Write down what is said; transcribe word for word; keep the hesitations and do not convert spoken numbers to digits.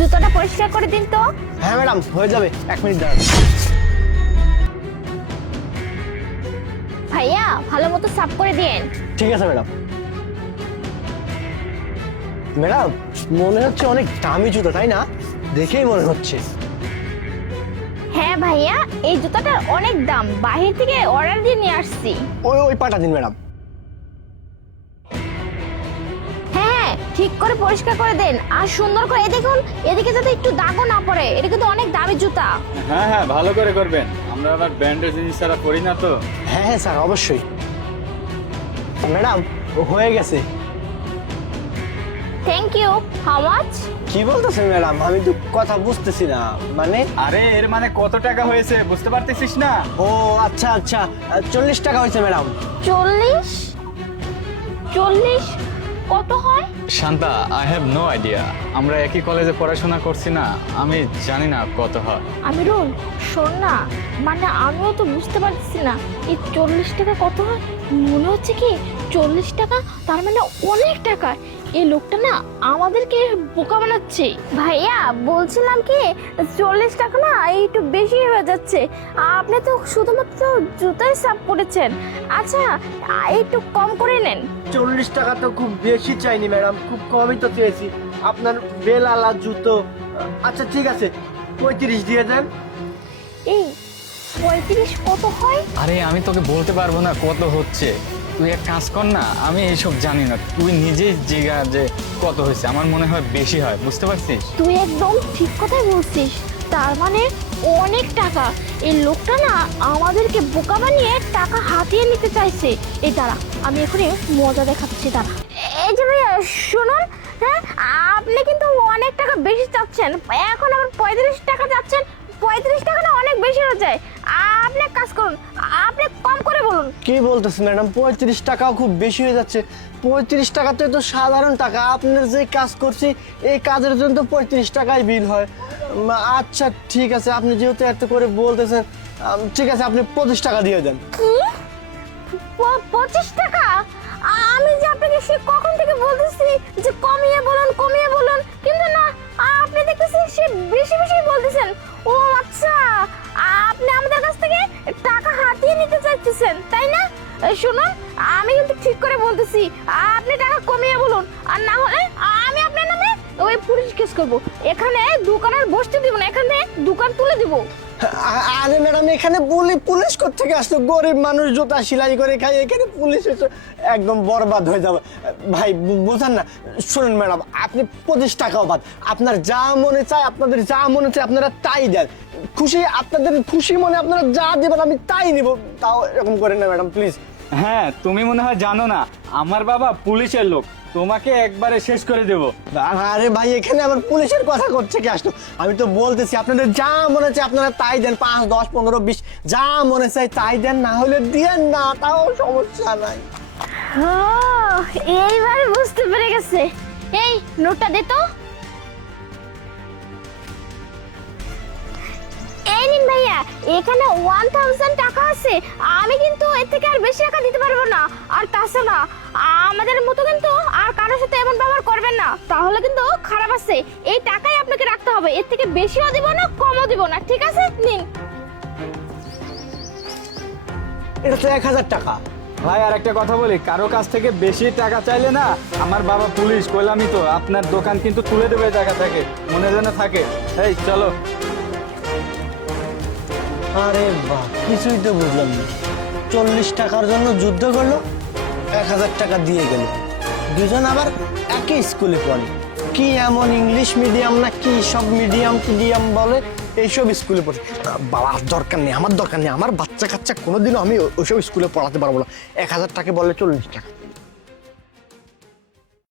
জুতোটা পরিষ্কার করে দিন তো। হ্যাঁ ম্যাডাম, হয়ে যাবে, এক মিনিট দাঁড়ান। ভাইয়া ভালো মতো সাফ করে দিন। ঠিক আছে ম্যাডাম। ম্যাডাম মনে হচ্ছে অনেক দামি জুতো, তাই না? দেখেই মনে হচ্ছে। হ্যাঁ ভাইয়া, এই জুতোটার অনেক দাম, বাহির থেকে অর্ডার দিয়ে নিয়ে আসছি। ওই ওই পাটা দিন ম্যাডাম। হ্যাঁ ঠিক করে পরিষ্কার করে দেন, আর সুন্দর করে। এই দেখুন এদিকে যাতে একটু দাগও না পড়ে, এটা কিন্তু অনেক দামি জুতা। হ্যাঁ হ্যাঁ ভালো করে করবেন, আমরা আবার ব্র্যান্ডের জিনিস ছাড়া করি না তো। হ্যাঁ হ্যাঁ স্যার, অবশ্যই। ম্যাডাম হয়ে গেছে। Thank you. How much? কি বলতেছেন ম্যাডাম? আমি তো কথা বুঝতেছি না। মানে? আরে এর মানে কত টাকা হয়েছে বুঝতে পারতেছিস না? ও আচ্ছা আচ্ছা, চল্লিশ টাকা হয়েছে ম্যাডাম। চল্লিশ? চল্লিশ কত হয়? Shanta, I have no idea, আমরা একই কলেজে পড়াশোনা করছি না, আমি জানি না কত হয়। আমিরুল শোন না, মানে আমিও তো বুঝতে পারছি না এই চল্লিশ টাকা কত হয়। মনে হচ্ছে কি চল্লিশ টাকা তার মানে অনেক টাকা। এই লোকটা না আমাদেরকে বোকা বানাচ্ছে। ভাইয়া বলছিলাম কি চল্লিশ টাকা না একটু বেশি হয়ে যাচ্ছে। আপনি তো শুধুমাত্র জুতাই সাফ করেছেন। আচ্ছা একটু কম করে নেন। চল্লিশ টাকা তো খুব বেশি চাইনি ম্যাডাম, খুব কমই তো চেয়েছি। আপনার বেলালা জুতো। আচ্ছা ঠিক আছে, পঁয়ত্রিশ দিয়ে দেন। এই পঁয়ত্রিশ কত হয়? আরে আমি তোকে বলতে পারবো না কত হচ্ছে, তুই এক কাজ কর না, আমি এইসব জানি না, তুই নিজেই জিজ্ঞা যে কত হয়েছে। আমার মনে হয় বেশি হয়, বুঝতে পারছিস? তুই একদম ঠিক কথাই বলছিস, তার মানে অনেক টাকা। এই লোকটা না আমাদেরকে বোকা বানিয়ে টাকা হাতিয়ে নিতে চাইছে। এই দাঁড়া, আমি এখানে মজা দেখাচ্ছি, দাঁড়া। এই যে ভাইয়া শুনুন, হ্যাঁ আপনি কিন্তু অনেক টাকা বেশি চাচ্ছেন, এখন আবার পঁয়ত্রিশ টাকা চাচ্ছেন। পঁয়ত্রিশ টাকা না অনেক বেশি হয়ে যায়। আপনি এক কাজ করুন, আপনি কম করে বলুন। কি বলতেছেন ম্যাডাম? পঁয়ত্রিশ টাকাও খুব বেশি হয়ে যাচ্ছে। পঁয়ত্রিশ টাকা তো এত সাধারণ টাকা, আপনার যে কাজ করছি এই কাজের জন্য তো পঁয়ত্রিশ টাকাই বিল হয়। উম, আচ্ছা ঠিক আছে, আপনি যেহেতু এত করে বলতেছেন, আম, ঠিক আছে আপনি পঁচিশ টাকা দিয়ে দেন। কি প- পঁচিশ টাকা? আমি যে আপনাকে সে কখন থেকে বলতেছি যে কমিয়ে বলুন কমিয়ে বলুন, কিন্তু না, আপনি দেখতেছি সে বেশি বেশি বলতেছেন। ও আচ্ছা, আপনি আমাদের কাছ থেকে টাকা হাতিয়ে নিতে চাইতেছেন তাই না? এই শুনুন, আমি কিন্তু ঠিক করে বলতেছি, আপনি টাকা কমিয়ে বলুন, আর না হলে আমি আপনার নামে ওই পুলিশ কেস করব। এখানে দোকান আর বসতে দিব না, এখানে দোকান তুলে দিব। আ- আরে ম্যাডাম, এখানে পুলিশ পুলিশ কোত্থেকে আসলো? গরিব মানুষ জুতা সেলাই করে খাই, এখানে পুলিশ এসে একদম বরবাদ হয়ে যাবে। ভাই বু- বুঝেন না? শুনুন ম্যাডাম, আপনি পঁচিশ টাকাও বাদ, আপনার যা মনে চায়, আপনাদের যা মনে চায় আপনারা তাই দেন। খুশি, আপনাদের খুশি মনে আপনারা যা দেবেন আমি তাই নিব। তাও এরকম করেন না ম্যাডাম, প্লিজ। হ্যাঁ তুমি মনে হয় জানো না, আমার বাবা পুলিশের লোক, তোমাকে একবারে শেষ করে দেবো। আরে ভাই, এখানে আবার পুলিশের কথা করছে কি আসলো? আমি তো বলতেছি আপনাদের যা মনে চায় আপনারা তাই দেন, পাঁচ দশ পনেরো বিশ যা মনে চায় তাই দেন, না হলে দিয়েন না, তাও সমস্যা নাই। ও এইবার বুঝতে পেরে গেছে। এই নোটটা দে তো। এই নিন ভাইয়া, এখানে ওয়ান থাউজেন্ড টাকা আছে। আমি কিন্তু এর থেকে আর বেশি টাকা দিতে পারবো না। আর তাছাড়া আমাদের মতো কিন্তু আর কারোর সাথে এমন ব্যবহার করবেন না, তাহলে কিন্তু খারাপ আছে। এই টাকাই আপনাকে রাখতে হবে, এর থেকে বেশিও দিব না কমও দিব না, ঠিক আছে? নিন। এটা তো এক হাজার টাকা। ভাই আর একটা কথা বলি, কারো কাছ থেকে বেশি টাকা চাইলে না, আমার বাবা পুলিশ, কইলামই তো, আপনার দোকান কিন্তু তুলে দেবে টাকা থেকে, মনে যেন থাকে। এই চলো। আরে বাহ, কিছুই তো বুঝলাম না। চল্লিশ টাকার জন্য যুদ্ধ করলো, এক হাজার টাকা দিয়ে গেল। দুজন আবার একই স্কুলে পড়ে। কি এমন ইংলিশ মিডিয়াম না কি সব মিডিয়াম টিডিয়াম বলে, এইসব স্কুলে পড়ে। বাবা দরকার নেই, আমার দরকার নেই, আমার বাচ্চা কাচ্চা কোনোদিনও আমি ওইসব স্কুলে পড়াতে পারবো না। এক হাজার টাকা বলে চল্লিশ টাকা।